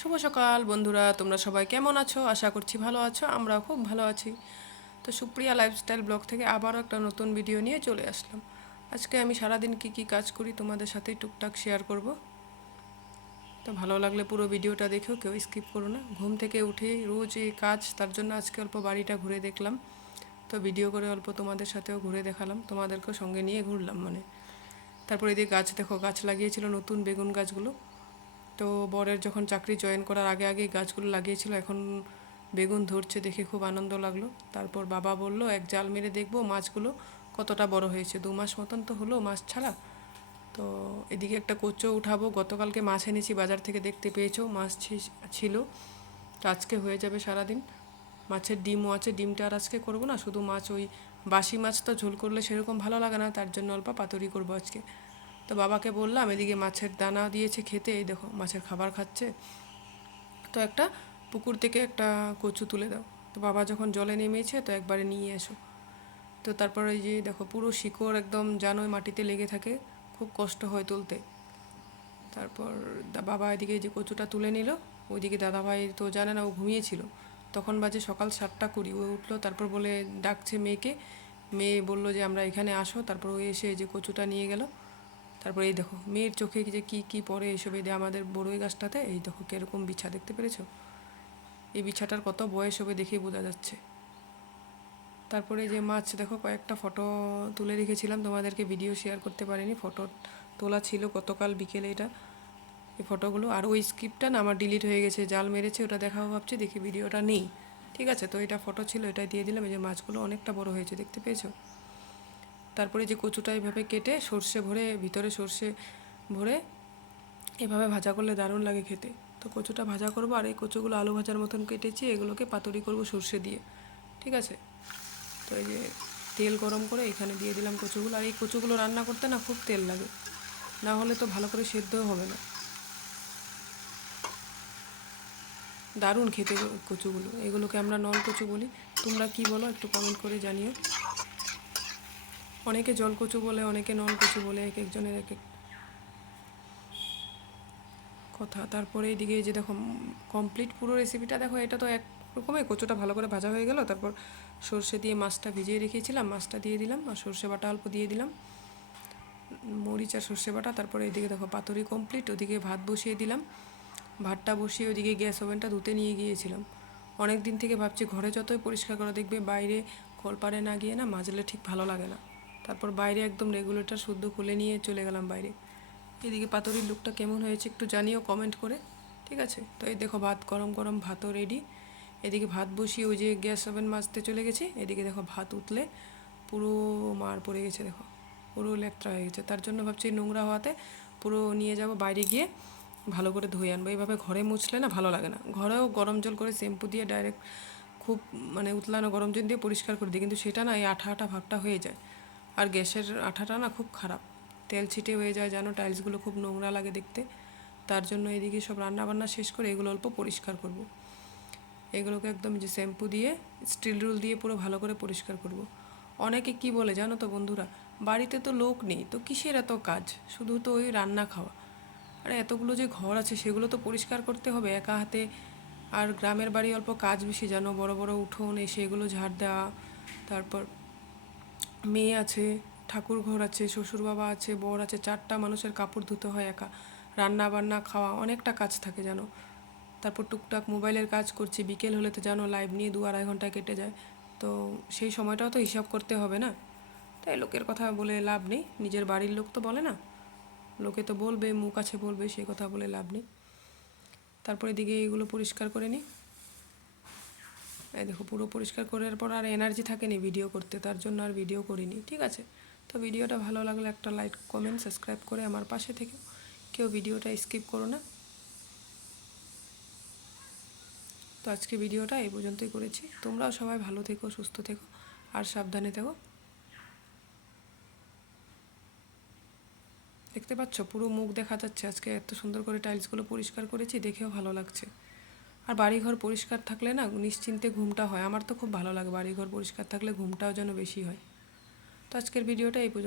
শুভ সকাল বন্ধুরা, তোমরা সবাই কেমন আছো? আশা করছি ভালো আছো। আমরা খুব ভালো আছি। তো সুপ্রিয়া লাইফস্টাইল ব্লগ থেকে আবারও একটা নতুন ভিডিও নিয়ে চলে আসলাম। আজকে আমি সারাদিন কি কি কাজ করি তোমাদের সাথে টুকটাক শেয়ার করব। তো ভালো লাগলে পুরো ভিডিওটা দেখেও কেউ স্কিপ করো না। ঘুম থেকে উঠে রোজ এই কাজ, তার জন্য আজকে অল্প বাড়িটা ঘুরে দেখলাম। তো ভিডিও করে অল্প তোমাদের সাথেও ঘুরে দেখালাম, তোমাদেরকেও সঙ্গে নিয়ে ঘুরলাম মানে। তারপরে এদিকে গাছ দেখো, গাছ লাগিয়েছিল নতুন বেগুন গাছগুলো। তো বরের যখন চাকরি জয়েন করার আগে আগে গাছগুলো লাগিয়েছিল, এখন বেগুন ধরছে দেখে খুব আনন্দ লাগলো। তারপর বাবা বলল এক জাল মেরে দেখবো মাছগুলো কতটা বড় হয়েছে। 2 মাস মতন তো হলো মাছ ছাড়া। তো এদিকে একটা কচু উঠাবো, গতকালকে মাছ এনেছি বাজার থেকে, দেখতে পেয়েছো মাছ ছিল। তো আজকে হয়ে যাবে সারাদিন। মাছের ডিমও আছে, ডিমটা আর আজকে করবো না, শুধু মাছ, ওই বাসি মাছ তো ঝোল করলে সেরকম ভালো লাগে না, তার জন্য অল্প পাতুরি করবো আজকে। তো বাবাকে বললাম এদিকে মাছের দানা দিয়েছে খেতে, এই দেখো মাছের খাবার খাচ্ছে। তো একটা পুকুর থেকে একটা কচু তুলে দাও। তো বাবা যখন জলে নেমেছে তো একবারে নিয়ে এসো। তো তারপর এই যে দেখো পুরো শিকড় একদম জানোই মাটিতে লেগে থাকে, খুব কষ্ট হয় তুলতে। তারপর বাবা এদিকে যে কচুটা তুলে নিল, ওইদিকে দাদাভাই তো জানে না, ও ঘুমিয়েছিল। তখন বাজে সকাল 7টা 20, ও উঠলো, তারপর বলে ডাকছে মেয়েকে। মেয়ে বললো যে আমরা এখানে আসো, তারপর ও এসে যে কচুটা নিয়ে গেল। তারপর এই দেখো মেয়ের চোখে যে কী কী পড়ে এইসব, এই আমাদের বড়ই গাছটাতে এই দেখো কীরকম বিছা, দেখতে পেরেছো? এই বিছাটার কত বয়স হবে দেখেই বোঝা যাচ্ছে। তারপরে যে মাছ দেখো, কয়েকটা ফটো তুলে রেখেছিলাম, তোমাদেরকে ভিডিও শেয়ার করতে পারিনি। ফটো তোলা ছিল গতকাল বিকেলে এটা, এই ফটোগুলো। আর ওই স্ক্রিপ্টটা না আমার ডিলিট হয়ে গেছে, জাল মেরেছে, ওটা দেখাবো ভাবছি, দেখি ভিডিওটা নেই। ঠিক আছে, তো এটা ফটো ছিল, এটাই দিয়ে দিলাম। এই যে মাছগুলো অনেকটা বড় হয়েছে, দেখতে পেয়েছো? তারপরে যে কচুটা এইভাবে কেটে সর্ষে ভরে, ভিতরে সর্ষে ভরে এভাবে ভাজা করলে দারুণ লাগে খেতে। তো কচুটা ভাজা করবো, আর এই কচুগুলো আলু ভাজার মতন কেটেছি, এগুলোকে পাতুরি করবো সর্ষে দিয়ে। ঠিক আছে, তো এই যে তেল গরম করে এখানে দিয়ে দিলাম কচুগুলো। আর এই কচুগুলো রান্না করতে না খুব তেল লাগে, না হলে তো ভালো করে সেদ্ধও হবে না। দারুণ খেতে কচুগুলো, এগুলোকে আমরা নল কচু বলি। তোমরা কি বলো একটু কমেন্ট করে জানিও। অনেকে জল কচু বলে, অনেকে নল কচু বলে, এক একজনের এক এক কথা। তারপরে এইদিকে যে দেখো কমপ্লিট পুরো রেসিপিটা দেখো, এটা তো এক রকমের, কচুটা ভালো করে ভাজা হয়ে গেল। তারপর সর্ষে দিয়ে মাছটা ভিজিয়ে রেখেছিলাম, মাছটা দিয়ে দিলাম, আর সর্ষে বাটা অল্প দিয়ে দিলাম, মরিচ আর সর্ষে বাটা। তারপরে এদিকে দেখো পাতুরি কমপ্লিট, ওদিকে ভাত বসিয়ে দিলাম। ভাতটা বসিয়ে ওদিকে গ্যাস ওভেনটা ধুতে নিয়ে গিয়েছিলাম। অনেক দিন থেকে ভাবছি ঘরে যতই পরিষ্কার করা, দেখবে বাইরে কলপারে না গিয়ে না মাজলে ঠিক ভালো লাগে না। তারপর বাইরে একদম রেগুলেটর শুদ্ধ খুলে নিয়ে চলে গেলাম বাইরে। এদিকে পাতুরির লুকটা কেমন হয়েছে একটু জানিও কমেন্ট করে। ঠিক আছে, তো এই দেখো ভাত গরম গরম ভাতও রেডি। এদিকে ভাত বসিয়ে ওই যে গ্যাস ওভেন মাজতে চলে গেছি। এদিকে দেখো ভাত উতলে পুরো মার পড়ে গেছে, দেখো পুরো লেট্রা হয়ে গেছে। তার জন্য ভাবছি নোংরা হওয়াতে পুরো নিয়ে যাব বাইরে গিয়ে ভালো করে ধুয়ে আনবো। এইভাবে ঘরে মুছলে না ভালো লাগে না। ঘরেও গরম জল করে শ্যাম্পু দিয়ে ডাইরেক্ট খুব মানে উতলানো গরম জল দিয়ে পরিষ্কার করে দিই, কিন্তু সেটা না এই আঠা আঠা ভাবটা হয়ে যায়। আর গ্যাসের আঠাটা না খুব খারাপ, তেল ছিটে হয়ে যায়, জানো টাইলসগুলো খুব নোংরা লাগে দেখতে। তার জন্য এদিকে সব রান্না বান্না শেষ করে এগুলো অল্প পরিষ্কার করব। এগুলোকে একদম যে শ্যাম্পু দিয়ে স্টিল রুল দিয়ে পুরো ভালো করে পরিষ্কার করব। অনেকে কি বলে জানো তো বন্ধুরা, বাড়িতে তো লোক নেই তো কিসের এত কাজ, শুধু তো ওই রান্না খাওয়া। আরে এতগুলো যে ঘর আছে সেগুলো তো পরিষ্কার করতে হবে একা হাতে। আর গ্রামের বাড়ি অল্প কাজ বেশি, জানো, বড় বড় উঠোন এসে এগুলো ঝাড় দেওয়া। তারপর মেয়ে আছে, ঠাকুর ঘর আছে, শ্বশুর বাবা আছে, বর আছে, 4টা মানুষের কাপড় ধুতে হয় একা। রান্না বান্না খাওয়া অনেকটা কাজ থাকে জানো। তারপর টুকটাক মোবাইলের কাজ করছি, বিকেল হলে তো জানো লাইভ নিয়ে 2-2.5 ঘন্টা কেটে যায়। তো সেই সময়টাও তো হিসাব করতে হবে না। তাই লোকের কথা বলে লাভ নেই, নিজের বাড়ির লোক তো বলে না, লোকে তো বলবে, মুখ আছে বলবে, সেই কথা বলে লাভ নেই। তারপরে এদিকে এগুলো পরিষ্কার করে নিই। এই দেখো পুরো পরিষ্কার করার পর আর এনার্জি থাকেনি ভিডিও করতে, তার জন্য আর ভিডিও করিনি। ঠিক আছে, তো ভিডিওটা ভালো লাগলে একটা লাইক কমেন্ট সাবস্ক্রাইব করে আমার পাশে থেকে কেউ ভিডিওটা স্কিপ করো না। তো আজকে ভিডিওটা এই পর্যন্তই করেছি। তোমরাও সবাই ভালো থেকো, সুস্থ থেকো আর সাবধানে থেকো। দেখতে পাচ্ছ পুরো মুখ দেখা যাচ্ছে, আজকে এত সুন্দর করে টাইলসগুলো পরিষ্কার করেছি, দেখেও ভালো লাগছে। আর বাড়িঘর পরিষ্কার থাকলে না নিশ্চিন্তে ঘুমটা হয়, আমার তো খুব ভালো লাগে বাড়িঘর পরিষ্কার থাকলে, ঘুমটাও যেন বেশি হয়। তো আজকের ভিডিওটা এই পর্যন্ত।